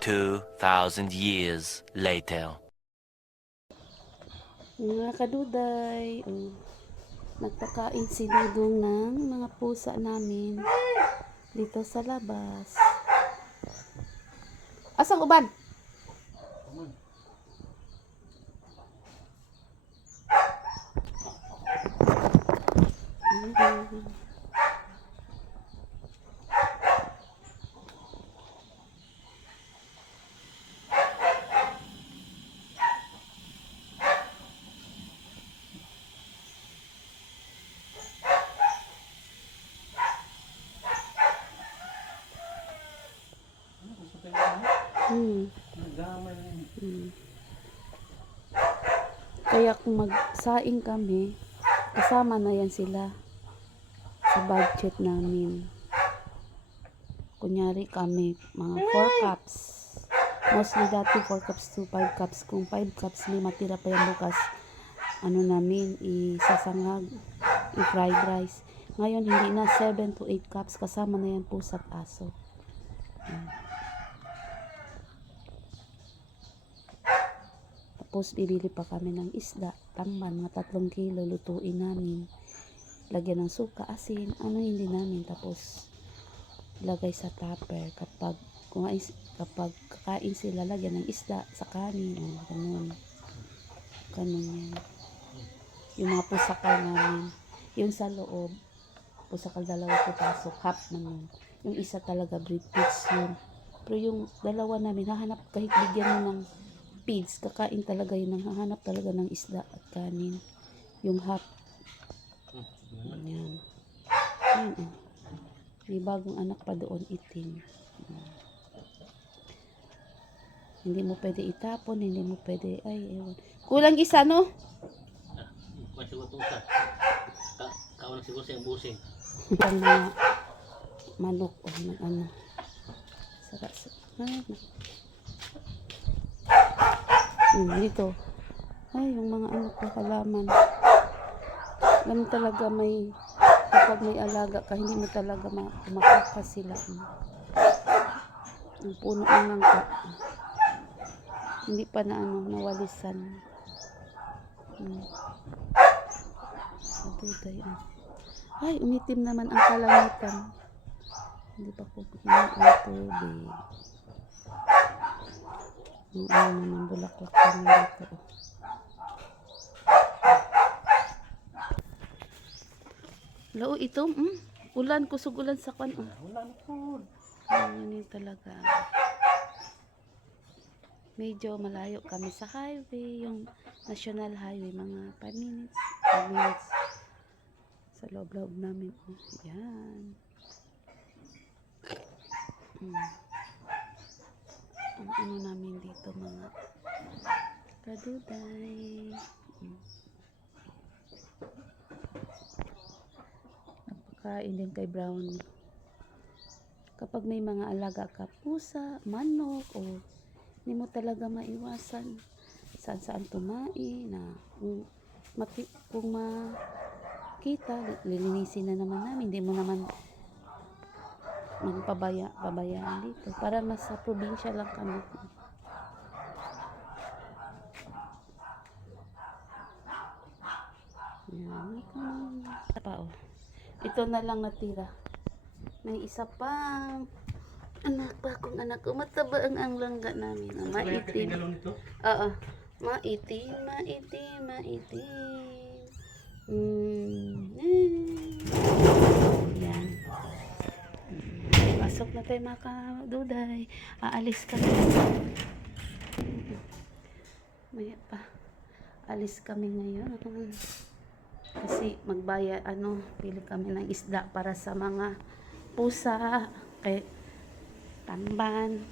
2,000 years later. Mga kaduday, nagpakain si Dudong ng mga pusa namin dito sa labas. Asang uban? Kaya kung magsaing kami, kasama na yan sila sa budget namin. Kunyari kami, mga 4 cups. Mostly dati 4 cups to 5 cups. Kung 5 cups may matira pa yan bukas, ano namin, isasangag, i-fried rice. Ngayon hindi na, 7 to 8 cups, kasama na yan pusa at aso. Tapos bibili pa kami ng isda, tamban, mga 3 kilo, lutuin namin. Lagyan ng suka, asin, ano hindi namin. Tapos lagay sa tupper kapag kakain sila, lagyan ng isda sa kanin. Ganun yan. Yung mga pusakal namin, yung sa loob, pusakal 2 pasok, half naman. Yung isa talaga British yun. Pero yung dalawa namin, hahanap kahit bigyan mo ng feeds, kakain talaga yun, hahanap talaga ng isda at kanin. Yung half. Yan. May bagong anak pa doon, itim. Hindi mo pwede itapon, hindi mo pwede, ewan. Kulang isa, no? Kawan siguro sa busing. Ang mga manok o ano. Sarap. Dito. Ay, yung mga ano ko, halaman. Alam talaga kapag may alaga ka, hindi mo talaga makakas sila. Yung puno ng langka. Hindi pa na nawalisan. Aduday, Ay, umitim naman ang kalangitan. Hindi pa ko pinain ang tubig. Ang naman bulaklak kami dito. Lao ito, ulan, kusog ulan sa kwan. Wala na po. Yun talaga. Medyo malayo kami sa highway, yung national highway, mga 5 minutes, 5 minutes sa loob-loob namin. Yan. Ang ano namin dito, mga kaduday. Napakain din kay Brownie. Kapag may mga alaga ka, pusa, manok, o hindi mo talaga maiwasan saan tumain na kung makita, lilinisin na naman namin. Hindi mo naman pabayaan dito. Para mas sa probinsya lang kami. Yan. Ito na lang natira. May isa pang anak pa akong anak ko. Mataba ang langga namin. Maitim. Oo. Maitim. Yan. Pasok na tayo mga kaduday. Aalis kami. Maya pa. Alis kami ngayon. Kasi pili kami ng isda para sa mga pusa, kay tamban.